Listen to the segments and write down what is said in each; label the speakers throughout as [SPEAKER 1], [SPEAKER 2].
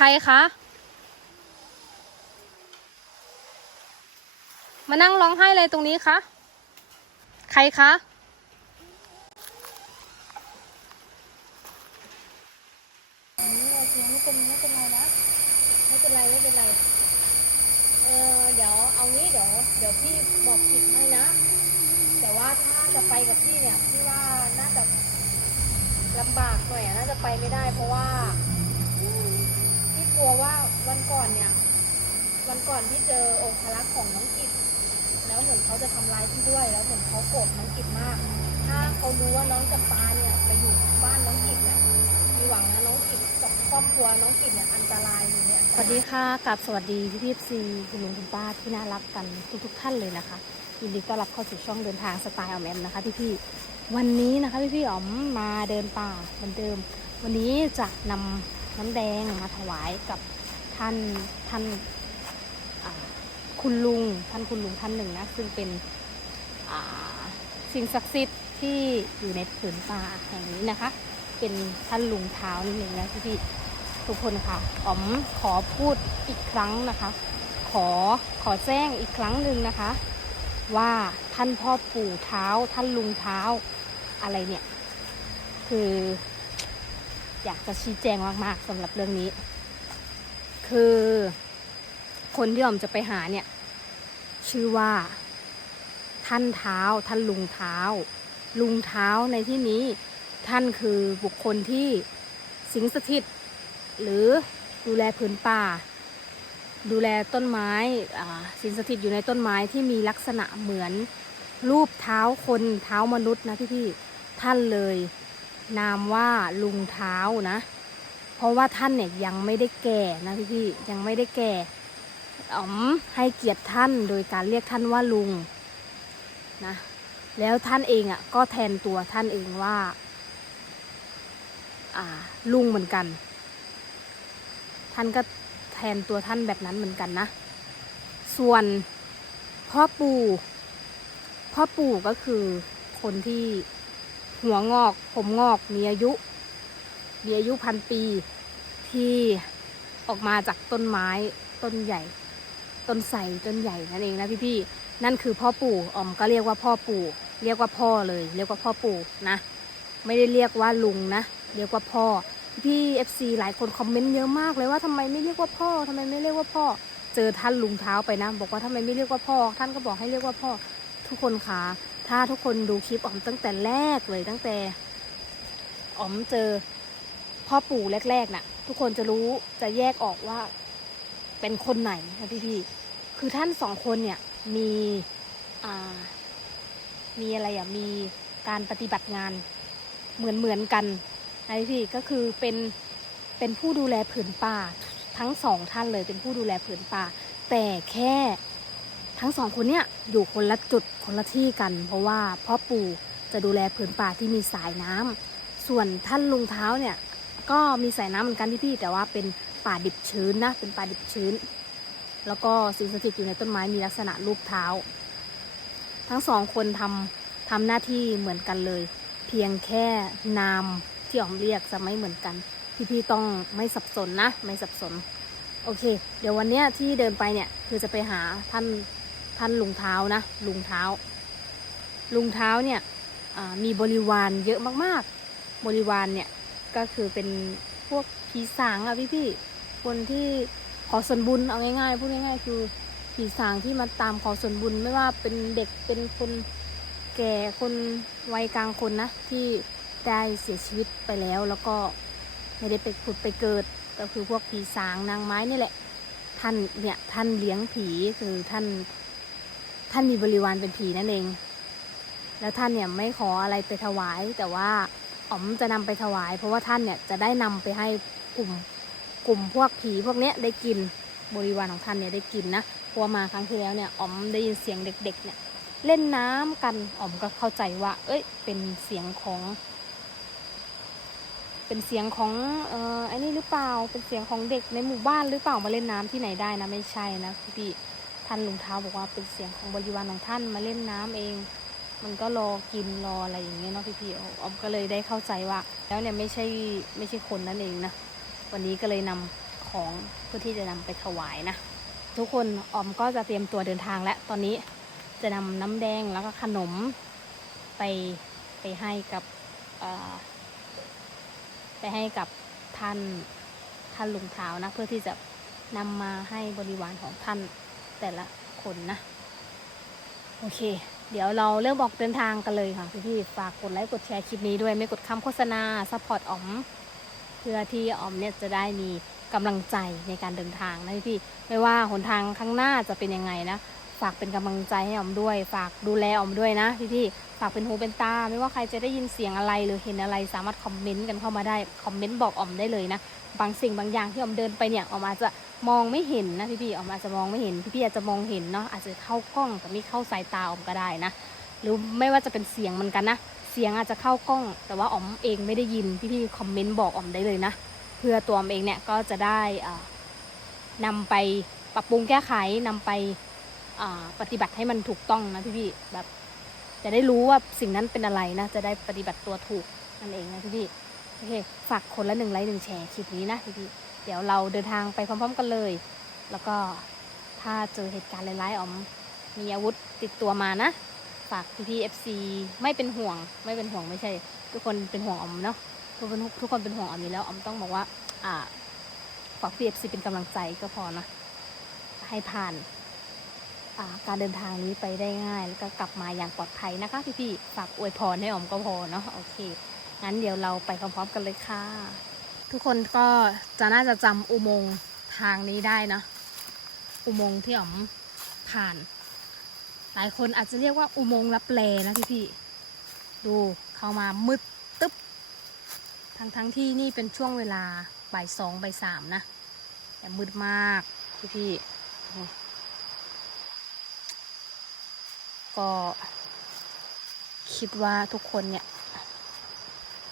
[SPEAKER 1] ใครคะ มานั่งร้องไห้เลยตรงนี้คะ ใครคะ
[SPEAKER 2] โอเคไม่เป็นไม่เป็นไรนะไม่เป็นไรไม่เป็นไร เออเดี๋ยวเอางี้เดี๋ยวเดี๋ยวพี่บอกผิดให้นะ แต่ว่าถ้าจะไปกับพี่เนี่ยพี่ว่าน่าจะลำบากหน่อยอะน่าจะไปไม่ได้เพราะว่า ลัวว่าวันก่อนเนี่ย วันก่อนที่เจอองค์พระของน้องกิจแล้วเหมือนเขาจะทำร้ายพี่ด้วย แล้วเหมือนเขาโกรธน้องกิจมาก ถ้าเขารู้ว่าน้องจำปาเนี่ยไปอยู่บ้านน้องกิจเนี่ยมีหวังนะน้องกิจกับครอบครัวน้องกิจเนี่ยอันตรายอยู่เนี่ย
[SPEAKER 1] สวัสดีค่ะกับสวัสดีพี่พี่ซีคุณลุงคุณป้าที่น่ารักกันทุกทุกท่านเลยนะคะยินดีต้อนรับเข้าสู่ช่องเดินทางสไตล์ออมแอมนะคะพี่พี่วันนี้นะคะพี่พี่อ๋อมมาเดินป่าเหมือนเดิม วันนี้จะนำ น้ำแดงมาถวายกับท่านท่านคุณลุงท่านคุณลุงท่านหนึ่งนะซึ่งเป็นสิ่งศักดิ์สิทธิ์ที่อยู่ในผืนป่าแห่งนี้นะคะ เป็นท่านลุงเท้านิดนึงนะพี่ทุกคนค่ะอ๋อมขอพูดอีกครั้งนะคะ ขอขอแจ้งอีกครั้งหนึ่งนะคะ ว่าท่านพ่อปู่เท้าท่านลุงเท้าอะไรเนี่ย คือ อยากจะชี้แจงมากๆสำหรับเรื่องนี้ คือคนที่ออมจะไปหาเนี่ย ชื่อว่า ท่านเท้า ท่านลุงเท้า ลุงเท้าในที่นี้ท่านคือบุคคลที่สิงสถิต หรือดูแลผืนป่า ดูแลต้นไม้สิงสถิตอยู่ในต้นไม้ที่มีลักษณะเหมือนรูปเท้าคนเท้ามนุษย์นะพี่พี่ๆท่านเลย นามว่าลุงเท้านะ เพราะว่าท่านเนี่ยยังไม่ได้แก่นะพี่พี่ๆยังไม่ได้แก่อ๋อมให้เกียรติท่านโดยการเรียกท่านว่าลุงนะ แล้วท่านเองอะก็แทนตัวท่านเองว่า อ่า ลุงเหมือนกัน ท่านก็แทนตัวท่านแบบนั้นเหมือนกันนะ ส่วนพ่อปู่พ่อปู่ก็คือคนที่ หัวงอก ผมงอก มีอายุ มีอายุพันปีที่ออกมาจากต้นไม้ต้นใหญ่ ต้นไทรต้นใหญ่นั่นเองนะพี่ๆนั่นคือพ่อปู่ออมก็เรียกว่าพ่อปู่ เรียกว่าพ่อเลย เรียกว่าพ่อปู่นะ ไม่ได้เรียกว่าลุงนะเรียกว่าพ่อพี่เอฟซีหลายคนคอมเมนต์เยอะมากเลยว่าทำไมไม่เรียกว่าพ่อทำไมไม่เรียกว่าพ่อ เจอท่านลุงเท้าไปนะ บอกว่าทำไมไม่เรียกว่าพ่อ ท่านก็บอกให้เรียกว่าพ่อ ทุกคนคะ ถ้าทุกคนดูคลิปอ๋อมตั้งแต่แรกเลยตั้งแต่อ๋อมเจอพ่อปู่แรกๆน่ะ ทุกคนจะรู้จะแยกออกว่าเป็นคนไหนนะพี่พี่ๆคือท่านสองคนเนี่ยมีอ่ามีอะไรอะมีการปฏิบัติงานเหมือนเหมือนกันไอพี่ก็คือเป็นเป็นผู้ดูแลผืนป่าทั้งสองท่านเลยเป็นผู้ดูแลผืนป่า แต่แค่ ทั้งสองคนเนี่ยอยู่คนละจุดคนละที่กัน เพราะว่าพ่อปู่จะดูแลผืนป่าที่มีสายน้ำส่วนท่านลุงเท้าเนี่ยก็มีสายน้ำเหมือนกันที่พี่แต่ว่าเป็นป่าดิบชื้นนะเป็นป่าดิบชื้น แล้วก็สิ่งสถิตอยู่ในต้นไม้มีลักษณะรูปเท้า ทั้งสองคนทำทำหน้าที่เหมือนกันเลย เพียงแค่นามที่ออมเรียกจะไม่เหมือนกันพี่ๆต้องไม่สับสนนะ ไม่สับสน โอเค เดี๋ยววันเนี้ยที่เดินไปเนี่ย คือจะไปหาท่าน ท่านลุงเท้านะ ลุงเท้า ลุงเท้าเนี่ยมีบริวารเยอะมากๆ บริวารเนี่ยก็คือเป็นพวกผีสางอะพี่ๆคนที่ขอส่วนบุญเอาง่ายๆพูดง่าย ๆ คือผีสางที่มาตามขอส่วนบุญไม่ว่าเป็นเด็กเป็นคนแก่คนวัยกลางคนนะที่ได้เสียชีวิตไปแล้วแล้วก็ไม่ได้ไปผุดไปเกิดก็คือพวกผีสางนางไม้นี่แหละ ท่านเนี่ยท่านเลี้ยงผีคือท่าน ท่านมีบริวารเป็นผีนั่นเอง แล้วท่านเนี่ยไม่ขออะไรไปถวาย แต่ว่าอ๋อมจะนำไปถวาย เพราะว่าท่านเนี่ยจะได้นำไปให้กลุ่มกลุ่มพวกผีพวกเนี้ยได้กินบริวารของท่านเนี่ยได้กินนะเพราะมาครั้งที่แล้วเนี่ยอ๋อมได้ยินเสียงเด็ก ๆ เนี่ยเล่นน้ำกันอ๋อมก็เข้าใจว่า เอ้ย เป็นเสียงของ เป็นเสียงของเอ่อไอ้นี่หรือเปล่า เป็นเสียงของเด็กในหมู่บ้านหรือเปล่ามาเล่นน้ำที่ไหนได้นะไม่ใช่นะพี่ ท่านลุงเท้าบอกว่าเป็นเสียงของบริวารของท่านมาเล่นน้ำเอง มันก็รอกินรออะไรอย่างเงี้ยเนาะพี่พี่ออมก็เลยได้เข้าใจว่า แล้วเนี่ยไม่ใช่ไม่ใช่คนนั่นเองนะวันนี้ก็เลยนำขของเพื่อที่จะนำไปถวายนะทุกคนออมก็จะเตรียมตัวเดินทางและตอนนี้จะนำน้ำแดงแล้วก็ขนมไปไปให้กับไปให้กับท่านท่านลุงเท้านะ เพื่อที่จะนำมาให้บริวารของท่าน แต่ละคนนะ โอเค เดี๋ยวเราเริ่มออกเดินทางกันเลยค่ะพี่ฝากกดไลค์กดแชร์คลิปนี้ด้วยไม่กดคำโฆษณาสปอร์ตออม เพื่อที่ออมเนี่ยจะได้มีกำลังใจในการเดินทางนะพี่ไม่ว่าหนทางข้างหน้าจะเป็นยังไงนะ ฝากเป็นกำลังใจให้ออมด้วย ฝากดูแลออมด้วยนะพี่ๆฝากเป็นหูเป็นตา ไม่ว่าใครจะได้ยินเสียงอะไรหรือเห็นอะไรสามารถคอมเมนต์กันเข้ามาได้คอมเมนต์บอกออมได้เลยนะบางสิ่งบางอย่างที่ออมเดินไปเนี่ยออมอาจจะมองไม่เห็นนะพี่ๆออมอาจจะมองไม่เห็นพี่ๆอาจจะมองเห็นเนาะอาจจะเข้ากล้องแต่ไม่เข้าสายตาออมก็ได้นะหรือไม่ว่าจะเป็นเสียงมันกันนะเสียงอาจจะเข้ากล้อง แต่ว่าออมเองไม่ได้ยินพี่ๆคอมเมนต์บอกออมได้เลยนะเพื่อตัวออมเองเนี่ยก็จะได้อ่านำไปปรับปรุงแก้ไขนำไป ปฏิบัติให้มันถูกต้องนะพี่ๆแบบ จะได้รู้ว่าสิ่งนั้นเป็นอะไรนะ จะได้ปฏิบัติตัวถูกนั่นเองนะพี่ๆโอเคฝากคนละหนึ่งไลค์หนึ่งแชร์คลิปนี้นะพี่ๆเดี๋ยวเราเดินทางไปพร้อม ๆ กันเลย แล้วก็ถ้าเจอเหตุการณ์ร้ายๆออมมีอาวุธติดตัวมานะ ฝากพี่พี่เอฟซีไม่เป็นห่วง ไม่เป็นห่วงไม่ใช่ ทุกคนเป็นห่วงออมเนาะทุกคนทุกคนเป็นห่วงออมอยู่แล้วออมต้องบอกว่า อ่าฝากพี่เอฟซีเป็นกำลังใจก็พอนะให้ผ่าน การเดินทางนี้ไปได้ง่าย แล้วก็กลับมาอย่างปลอดภัยนะคะพี่ๆฝากอวยพรให้ออมก็พอเนาะโอเคงั้นเดี๋ยวเราไปพร้อมๆกันเลยค่ะ ทุกคนก็จะน่าจะจำอุโมงค์ทางนี้ได้นะอุโมงค์ที่ออมผ่าน หลายคนอาจจะเรียกว่าอุโมงค์ลับแลนะพี่พี่ๆดูเข้ามามืดตึ๊บทั้งทั้งที่นี่เป็นช่วงเวลาบ่ายสองบ่ายสามนะแต่มืดมากพี่ๆ ก็คิดว่าทุกคนเนี่ย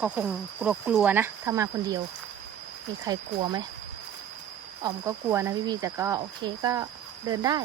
[SPEAKER 1] ก็คงกลัวๆนะ ถ้ามาคนเดียว มีใครกลัวไหมอ๋อมก็กลัวนะพี่พี่ๆแต่ก็โอเคก็เดินได้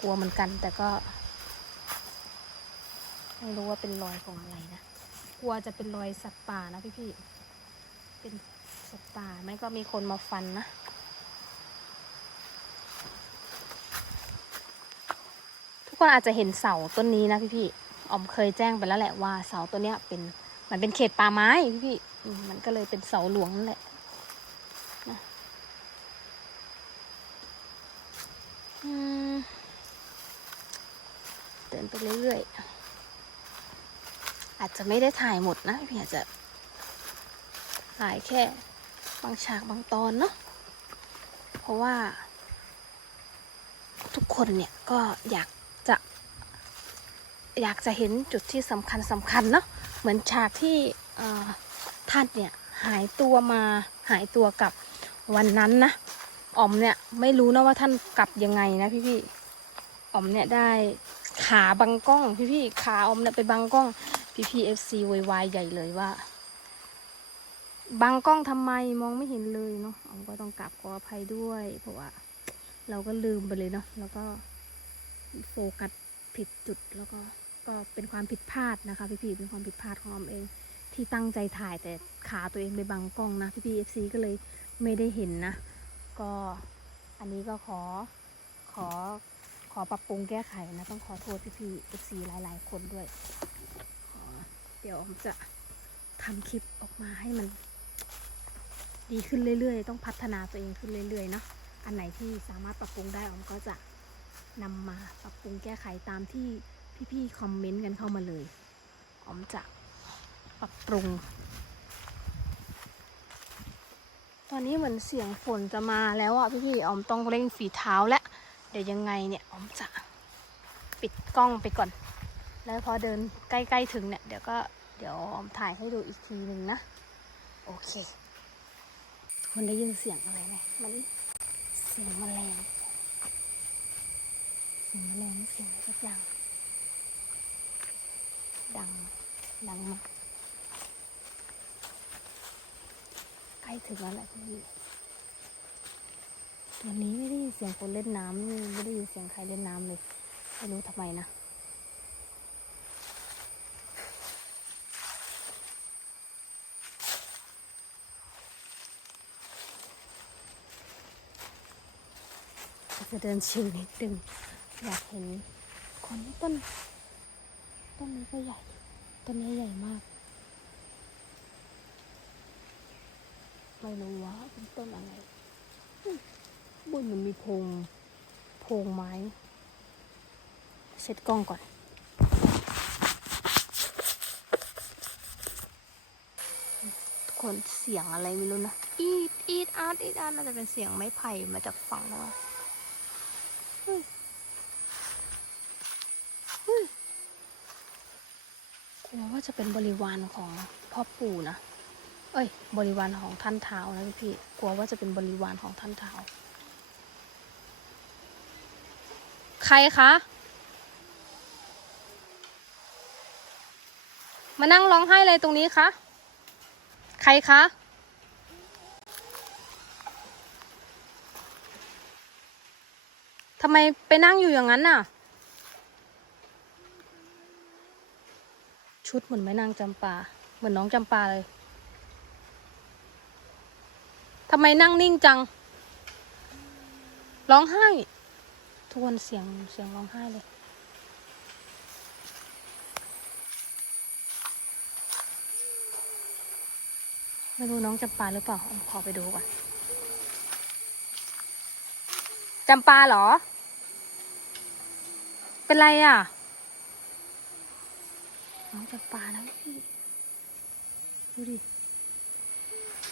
[SPEAKER 1] กลัวเหมือนกัน แต่ก็ไม่รู้ว่าเป็นรอยของอะไรนะกลัวจะเป็นรอยสัตว์ป่านะพี่พี่ๆเป็นสัตว์ป่าไม่ก็มีคนมาฟันนะ ทุก คนอาจจะเห็นเสาต้นนี้นะพี่พี่ๆออมเคยแจ้งไปแล้วแหละว่าเสาต้นเนี้ยเป็นมันเป็นเขตป่าไม้พี่พี่ๆมันก็เลยเป็นเสาหลวงนั่นแหละนะอืมเดินไปเรื่อยๆอาจจะไม่ได้ถ่ายหมดนะพี่อาจจะถ่ายแค่บางฉากบางตอนเนาะเพราะว่า ทุกคนเนี่ยก็อยาก อยากจะเห็นจุดที่สำคัญสำคัญเนาะเหมือนฉากที่ท่านเนี่ยหายตัวมาหายตัวกับวันนั้นนะอ๋อมเนี่ยไม่รู้นะว่าท่านกลับยังไงนะพี่ๆอ๋อมเนี่ยได้ขาบังกล้อง พี่พี่ๆขาอ๋อมเนี่ยไปบังกล้อง พี่พี่เอฟซีวยวายใหญ่เลยว่าบังกล้องทำไมมองไม่เห็นเลยเนาะอ๋อมก็ต้องกราบขออภัยด้วย เพราะว่า เราก็ลืมไปเลยเนาะแล้วก็โฟกัสผิดจุดแล้วก็ ก็เป็นความผิดพลาดนะคะพี่พี่ๆเป็นความผิดพลาดของออมเอง ที่ตั้งใจถ่ายแต่ขาตัวเองไปบังกล้องนะ พี่พีเอฟซีก็เลยไม่ได้เห็นนะ ก็อันนี้ก็ขอขอขอปรับปรุงแก้ไขนะ ต้องขอโทษพี่พีเอฟซีหลาย ๆ คนด้วย เดี๋ยวออมจะทำคลิปออกมาให้มัน ดีขึ้นเรื่อยๆ ต้องพัฒนาตัวเองขึ้นเรื่อยๆเนาะอันไหนที่สามารถปรับปรุงได้ออมก็จะนำมาปรับปรุงแก้ไขตามที่ พี่ๆคอมเมนต์กันเข้ามาเลย ออมจะปรับปรุง ตอนนี้เหมือนเสียงฝนจะมาแล้วอะพี่ๆออมต้องเร่งฝีเท้าแล้วเดี๋ยวยังไงเนี่ยออมจะปิดกล้องไปก่อน แล้วพอเดินใกล้ๆถึงเนี่ยเดี๋ยวก็เดี๋ยวออมถ่ายให้ดูอีกทีหนึ่งนะ โอเคทุกคนได้ยินเสียงอะไรไหมมันเสียงแมลงเสียงแมลงเสียงอะไรสักอย่าง ดัง ดังมาก ใกล้ถึงแล้วแหละพี่วันนี้ไม่ได้ยินเสียงคนเล่นน้ำไม่ได้ยินเสียงใครเล่นน้ำเลย ไม่รู้ทำไมนะจะเดินชิวนิดนึงอยากเห็นคนต้น ต้นนี้ก็ใหญ่ต้นนี้ใหญ่มาก ไม่รู้ว่าเป็นต้นอะไรบุญมันมีโพงโพงไม้เช็ดกล้องก่อนทุกคนเสียงอะไรไม่รู้นะ อีดอีดอาร์ตอีดอาร์ตน่าจะเป็นเสียงไม้ไผ่มาจากฝั่งโน้นเฮ้ยเฮ้ย กลัวว่าจะเป็นบริวารของพ่อปู่นะ เอ้ย บริวารของท่านเท้านะพี่พี่กลัวว่าจะเป็นบริวารของท่านเท้า ใครคะ มานั่งร้องไห้เลยตรงนี้คะ ใครคะทำไมไปนั่งอยู่อย่างนั้นน่ะ ชุดเหมือนแม่นางจำปา เหมือนน้องจำปาเลยทำไมนั่งนิ่งจัง ร้องไห้ ทวนเสียงเสียงร้องไห้เลย ไม่รู้น้องจำปาหรือเปล่าขอไปดูก่อนจำปาเหรอ เป็นไรอะ น้องจำปาแล้วพี่ดูดิ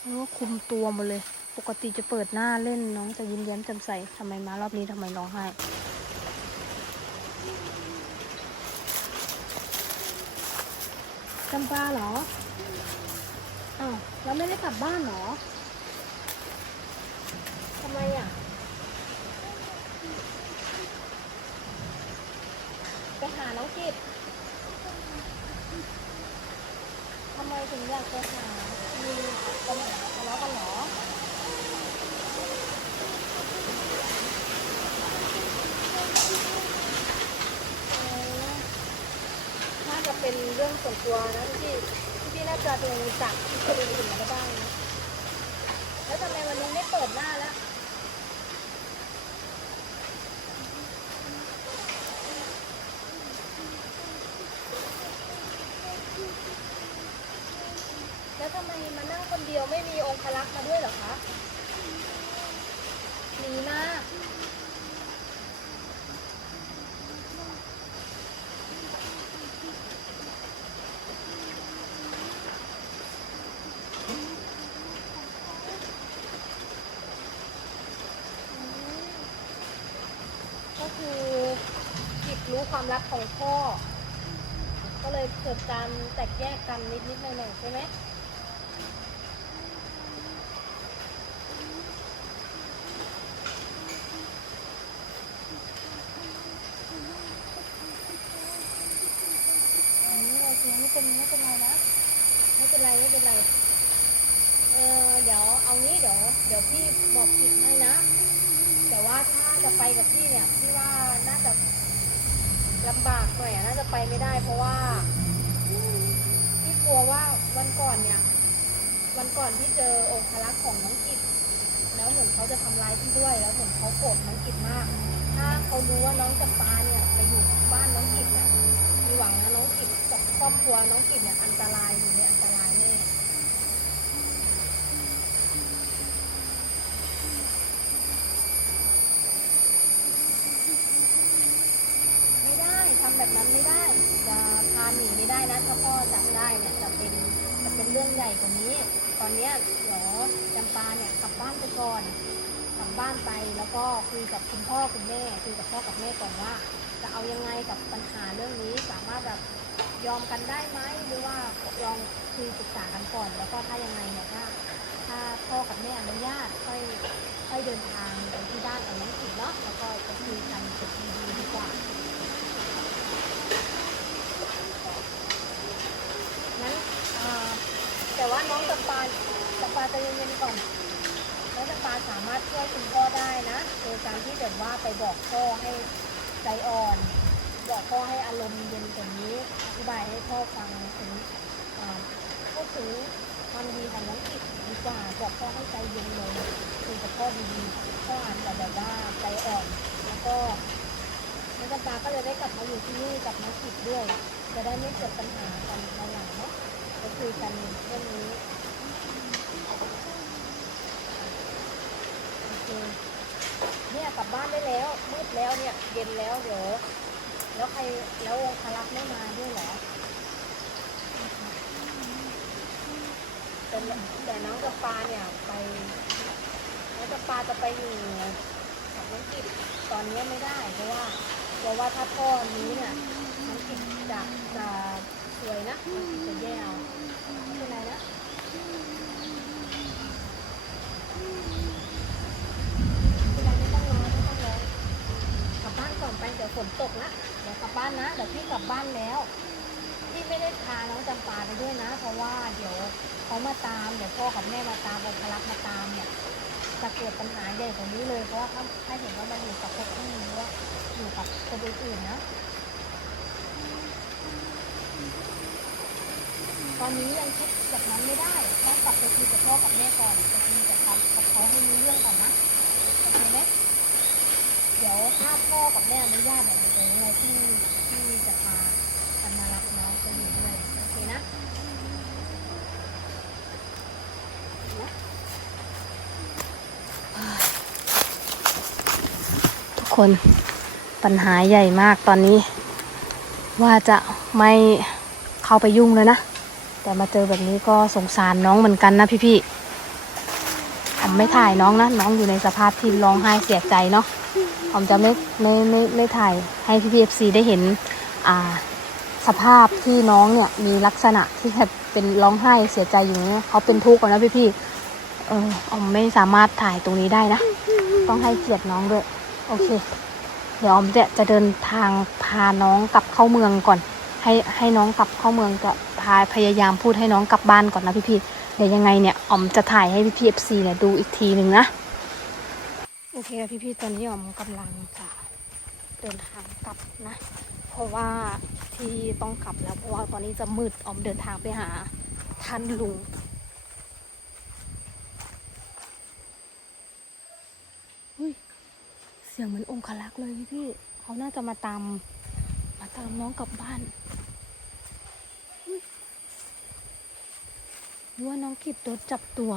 [SPEAKER 1] แล้วก็คุมตัวหมดเลย ปกติจะเปิดหน้าเล่นน้องจะยิ้มแย้มจ่มใสทำไมมารอบนี้ทำไมร้องไห้จำปาเหรออ้าวแล้วไม่ได้กลับบ้านเหรอทำไมอะ ไปหาน้องกิตทำ ไมถึงอยากไปหามีปัญหาทะเลาะกันเหรอน่าจะเป็นเรื่องส่วนตัวนะพี่พี่น่าจะเป็นจากที่คนอื่นมาได้บ้างนะแล้วทำไมวันนี้ไม่เปิดหน้าแล้วทำไมมานั่งคน เดียวไม่มีองค์พลักษ์มาด้วยเหรอคะหนีมาก็คือจิตรู้ความรักของพ่อ ก็เลยเกิดการแตกแยกกันนิดๆหน่อยๆใช่ไหม อันนี้โอเคไม่เป็นไม่เป็นไรนะ ไม่ เป็นไรไม่เป็นไร เออเดี๋ยวเอางี้เดี๋ยวเดี๋ยวพี่บอกผิดให้นะ แต่ว่าถ้าจะไปกับพี่เนี่ยพี่ว่าน่าจะลำบากหน่อยอะน่าจะไปไม่ได้ เพราะว่าพี่กลัวว่าวันก่อนเนี่ย วันก่อนที่เจอองค์พลักของน้องกิจแล้วเหมือนเขาจะทำร้ายพี่ด้วย แล้วเหมือนเขาโกรธน้องกิจมาก ถ้าเขารู้ว่าน้องจำปาเนี่ยไปอยู่บ้านน้องกิจเนี่ยมีหวังนะน้องกิจกับครอบครัวน้องกิจเนี่ยอันตรายอยู่ในอันตรายแน่ ไม่ได้ทำแบบนั้นไม่ได้ จะพาหนีไม่ได้นะถ้าพ่อจับได้เนี่ยจะเป็นจะเป็นเรื่องใหญ่กว่านี้ ตอนเนี้ยเดี๋ยวจำปาเนี่ยกลับบ้านไปก่อนกลับบ้านไปแล้ว ก็คุยกับคุณพ่อคุณแม่คุยกับพ่อกับแม่ก่อนว่า จะเอายังไงกับปัญหาเรื่องนี้สามารถแบบยอมกันได้ไหมหรือว่าลองคุยปรึกษากันก่อน แล้วก็ถ้ายังไงเนี่ยถ้าถ้าพ่อกับแม่อนุญาตค่อยค่อยเดินทางไปที่บ้านของน้องกิจเนาะแล้วก็จะคุยกันจะดีดีกว่านั้นแต่ว่าน้องจำปาจำปาใจะเย็นๆก่อน น้องจำปาสามารถช่วยคุณพ่อได้นะโดยการที่แบบว่าไปบอกพ่อให้ใจอ่อน บอกพ่อให้อารมณ์เย็นกว่านี้อธิบายให้พ่อฟังถึงเอ่อพูดถึงความดีของน้องกิจดีกว่าบอกพ่อให้ใจเย็นลงคือ
[SPEAKER 2] กับพ่อดีๆพ่ออาจจะแบบว่าใจอ่อน แล้วก็น้องจำปาก็เลยได้กลับมาอยู่ที่นี่กับน้องกิจด้วย จะได้ไม่เกิดปัญหากันในหลังเนาะก็คุยกันเรื่องนี้โอ เคเนี่ยกลับบ้านได้แล้วมืดแล้วเนี่ยเย็นแล้วเดี๋ยวแล้วใครแล้วองคารักษ์ไม่มาด้วยเหรอแต่แต่น้องกับปาเนี่ยไปน้องกับปาจะไปอยู่กับน้องกิจตอนนี้ไม่ได้เพราะว่าเพราะว่าถ้าพ่อนี้เนี่ยน้องกิจจะจะสวยนะน้องกิจจะแย่เอาไม่เป็นไรนะไม่เป็นไรไม่ต้องร้องไม่ต้องร้องกลับบ้านก่อนไปเดี๋ยวฝนตกนะเดี๋ยวกลับบ้านนะเดี๋ยวพี่กลับบ้านแล้วพี่ไม่ได้พาน้องจำปาไปด้วยนะ เพราะว่าเดี๋ยวเขามาตามเดี๋ยวพ่อกับแม่มาตามองคลักมาตามเนี่ยจะเกิดปัญหาใหญ่กว่านี้เลยเพราะว่าถ้าถ้าเห็นว่ามันอยู่กับพวกที่นี้ว่าอยู่กับคนอื่นนะตอนนี้ยังคิดแบบนั้นไม่ได้ต้องกลับไปคุยกับพ่อกับแม่ก่อนไปคุยกับเขากับเขาให้รู้เรื่องก่อนนะ ดี๋ยวถ้าพ่อกับแม่อนุญาตเนี่ยเดี๋ยวยังไงที่ที่จะพากันมารับน้องไปอยู่ด้วยโอเคนะ
[SPEAKER 1] ทุกคนปัญหาใหญ่มากตอนนี้ ว่าจะไม่เข้าไปยุ่งเลยนะ แต่มาเจอแบบนี้ก็สงสารน้องเหมือนกันนะพี่ๆผมไม่ถ่ายน้องนะ น้องอยู่ในสภาพที่ร้องไห้เสียใจเนาะ ผมจะไม่ไม่ไม่ไม่ถ่ายให้พี่พีเอฟซีได้เห็นอ่าสภาพที่น้องเนี่ยมีลักษณะที่แบบเป็นร้องไห้เสียใจอยู่เนี่ยเขาเป็นทุกข์อะนะพี่ๆเออผมไม่สามารถถ่ายตรงนี้ได้นะ ต้องให้เกียรติน้องด้วย โอเค เดี๋ยวออมจะจะเดินทางพาน้องกลับเข้าเมืองก่อน ให้ให้น้องกลับเข้าเมืองก็พาพยายามพูดให้น้องกลับบ้านก่อนนะพี่ๆเดี๋ยวยังไงเนี่ยออมจะถ่ายให้พี่พีเอฟซีเนี่ยดูอีกทีหนึ่งนะ โอเคค่ะพี่ๆตอนนี้ออมกำลังจะเดินทางกลับนะ เพราะว่าที่ต้องกลับแล้วเพราะว่าตอนนี้จะมืดออมเดินทางไปหาท่านลุงเฮ้ยเสียงเหมือนองคลักษ์เลยพี่ๆเขาน่าจะมาตามมาตามน้องกลับบ้านหรือว่าน้องกิบโดนจับตัว